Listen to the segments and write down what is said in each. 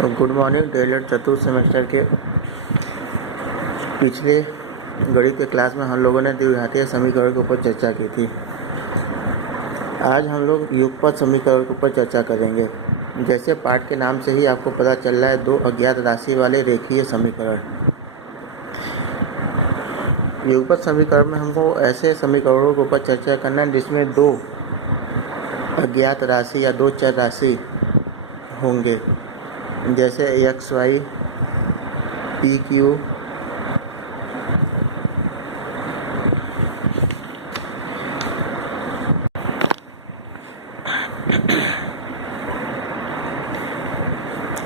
Good morning. Taylor चतुर्थ semester के पिछले गणित के क्लास में हम लोगों ने द्विघातीय समीकरण के ऊपर चर्चा की थी। आज हम लोग युगपत समीकरण के ऊपर चर्चा करेंगे। जैसे पाठ के नाम से ही आपको पता चल रहा है, दो अज्ञात राशि वाले रेखीय समीकरण। युगपत समीकरण में हमको ऐसे समीकरणों के ऊपर चर्चा करना है जिसमें दो अज्ञात राशि या दो चर राशि होंगे, जैसे एक्स वाई, पी क्यू,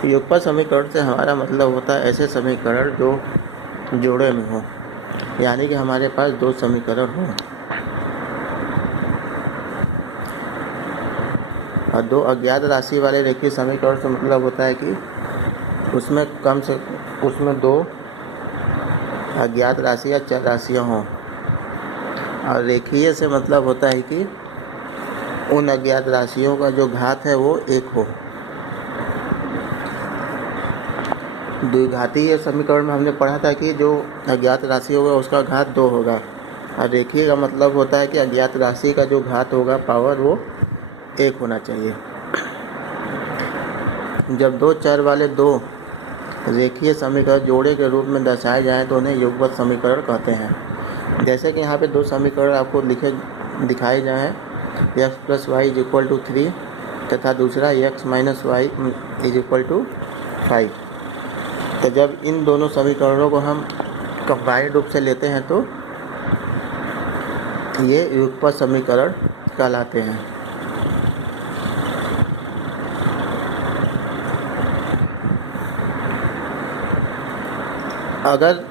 युगपत समीकरण से हमारा मतलब होता है ऐसे समीकरण जो जोड़े में हो, यानी कि हमारे पास दो समीकरण हों। और दो अज्ञात राशि वाले रेखीय समीकरण से मतलब होता है कि उसमें दो अज्ञात राशि या चर राशियाँ हों। और रेखीय से मतलब होता है कि उन अज्ञात राशियों का जो घात है वो एक हो। द्विघातीय समीकरण में हमने पढ़ा था कि जो अज्ञात राशि होगा उसका घात 2 होगा, और रेखीय का मतलब होता है कि अज्ञात राशि का जो घात होगा पावर वो 1 होना चाहिए। जब दो चर वाले दो रेखीय समीकरण जोड़े के रूप में दर्शाए जाएं तो उन्हें युगपत समीकरण कहते हैं। जैसे कि यहाँ पे दो समीकरण आपको दिखाए जाए हैं, X plus Y is equal to 3 तथा दूसरा X minus Y is equal to 5। तो जब इन दोनों समीकरणों को हम कंबाइंड रूप से लेते हैं तो ये युगपत समीकरण कहलाते हैं। अगर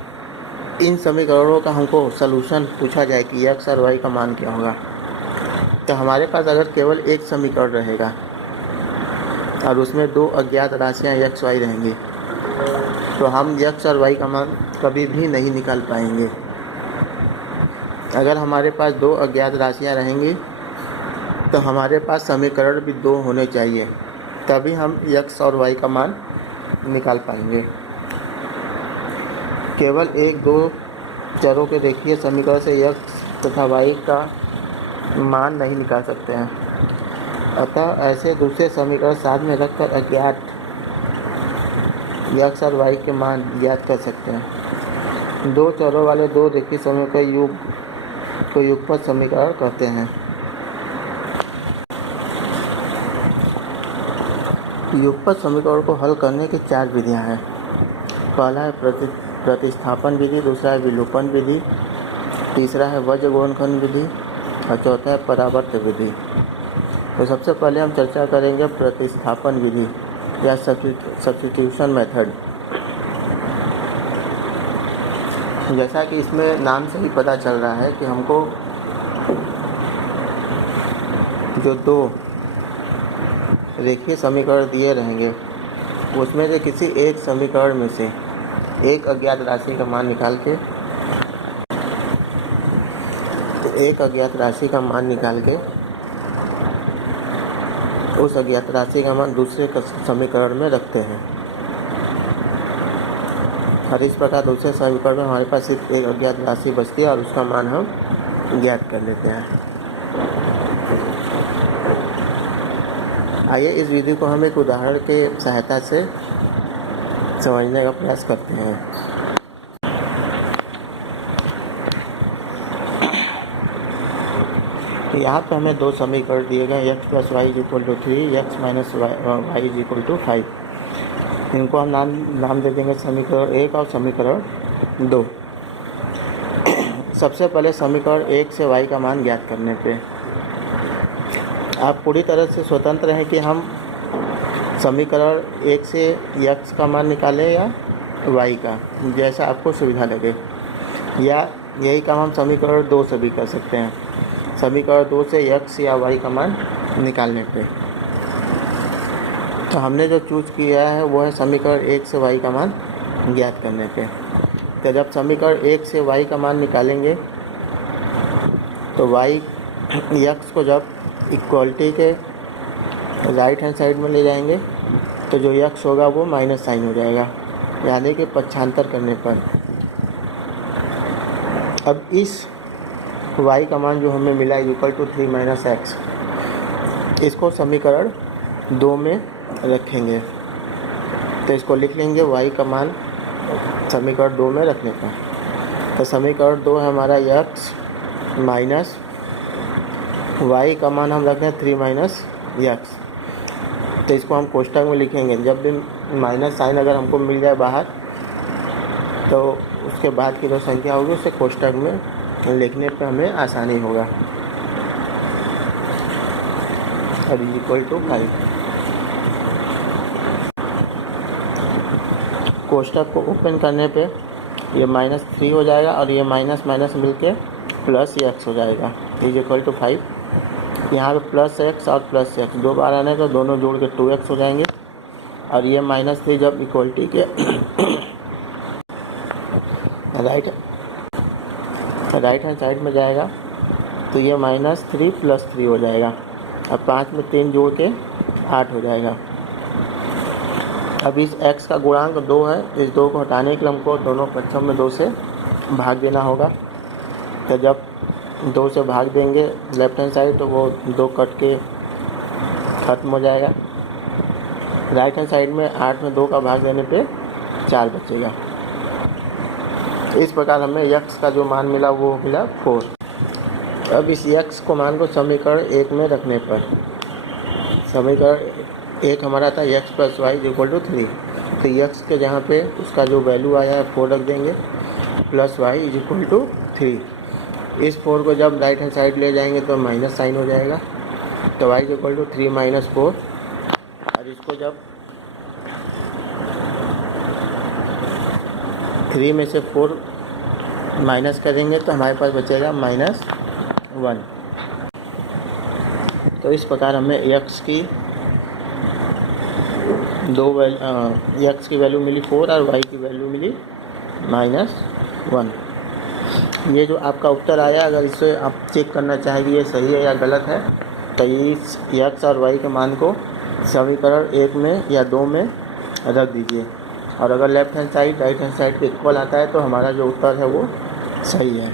इन समीकरणों का हमको सलूशन पूछा जाए कि एक्स और वाई का मान क्या होगा, तो हमारे पास अगर केवल एक समीकरण रहेगा और उसमें दो अज्ञात राशियाँ एक्स वाई रहेंगी, तो हम एक्स और वाई का मान कभी भी नहीं निकाल पाएंगे। अगर हमारे पास दो अज्ञात राशियाँ रहेंगी तो हमारे पास समीकरण भी दो होने चाहिए, तभी हम एक्स और वाई का मान निकाल पाएंगे। केवल एक दो चरों के रेखीय समीकरण से एक्स तथा वाई का मान नहीं निकाल सकते हैं। अतः ऐसे दूसरे समीकरण साथ में रखकर अज्ञात एक्स और वाई के मान ज्ञात कर सकते हैं। दो चरों वाले दो रेखीय समीकरण को युगपत समीकरण कहते हैं। युगपत समीकरण को हल करने की 4 विधियां हैं। पहला है प्रतिस्थापन विधि, दूसरा है विलोपन विधि, तीसरा है वज्र गुणनखंड विधि और चौथा है परावर्त विधि। तो सबसे पहले हम चर्चा करेंगे प्रतिस्थापन विधि या सब्स्टिट्यूशन मेथड। जैसा कि इसमें नाम से ही पता चल रहा है कि हमको जो दो रेखीय समीकरण दिए रहेंगे उसमें से किसी एक समीकरण में से एक अज्ञात राशि का मान निकाल के उस अज्ञात राशि का मान दूसरे समीकरण में रखते हैं। और इस प्रकार दूसरे समीकरण में हमारे पास सिर्फ एक अज्ञात राशि बचती है और उसका मान हम ज्ञात कर लेते हैं। आइए इस विधि को हम एक उदाहरण के सहायता से समझने का प्रयास करते हैं। यहाँ पर हमें दो समीकरण दिए गए, X plus Y is equal to 3, X minus Y is equal to 5। इनको हम नाम दे देंगे समीकरण 1 और समीकरण 2। सबसे पहले समीकरण 1 से वाई का मान ज्ञात करने पे आप पूरी तरह से स्वतंत्र हैं कि हम समीकरण 1 से एक्स का मान निकालें या वाई का, जैसा आपको सुविधा लगे, या यही काम हम समीकरण 2 से भी कर सकते हैं, समीकरण 2 से एक्स या वाई का मान निकालने पे। तो हमने जो चूज किया है वो है समीकरण 1 से वाई का मान ज्ञात करने पे। तो जब समीकरण 1 से वाई का मान निकालेंगे तो वाई एक्स को जब इक्वलिटी के राइट हैंड साइड में ले जाएंगे तो जो यक्स होगा वो माइनस साइन हो जाएगा, यानी कि पक्षांतर करने पर। अब इस y का मान जो हमें मिला इक्वल टू 3 माइनस एक्स, इसको समीकरण 2 में रखेंगे। तो इसको लिख लेंगे y का मान समीकरण 2 में रखने पर। तो समीकरण 2 है हमारा x माइनस y का मान हम रख रहे हैं 3 माइनस एक्स। तो इसको हम कोष्टक में लिखेंगे। जब भी माइनस साइन अगर हमको मिल जाए बाहर, तो उसके बाद की जो संख्या होगी उसे कोष्टक में लिखने पे हमें आसानी होगा। और इक्वल टू 5। कोष्टक को ओपन करने पे ये -3 हो जाएगा और ये माइनस माइनस मिलके प्लस एक्स हो जाएगा। Is equal to 5। यहाँ पे प्लस एक्स और प्लस एक्स दो बार आने तो दोनों जोड़ के 2x हो जाएंगे। और ये -3 जब इक्वलिटी के राइट हैंड साइड में जाएगा तो ये -3 + 3 हो जाएगा। अब 5 में 3 जोड़ के 8 हो जाएगा। अब इस x का गुणांक 2 है, इस 2 को हटाने के लिए हमको दोनों पक्षों में 2 से भाग देना होगा। तो जब 2 से भाग देंगे लेफ्ट हैंड साइड तो वो 2 कट के ख़त्म हो जाएगा। राइट हैंड साइड में 8 में 2 का भाग देने पे 4 बचेगा। इस प्रकार हमें x का जो मान मिला वो मिला 4। अब इस x को मान को समीकरण 1 में रखने पर, समीकरण 1 हमारा था x + y = 3। तो x के जहाँ पे उसका जो वैल्यू आया है 4 रख देंगे, प्लस y = 3। इस 4 को जब राइट हैंड साइड ले जाएंगे तो माइनस साइन हो जाएगा। तो y = 3 - 4। और इसको जब 3 में से 4 माइनस करेंगे तो हमारे पास बचेगा -1। तो इस प्रकार हमें x की x की वैल्यू मिली 4 और y की वैल्यू मिली -1। ये जो आपका उत्तर आया, अगर इसे आप चेक करना चाहेंगे ये सही है या गलत है, तो इस x और y के मान को समीकरण 1 में या 2 में रख दीजिए। और अगर left hand side right hand side के इक्वल आता है तो हमारा जो उत्तर है वो सही है।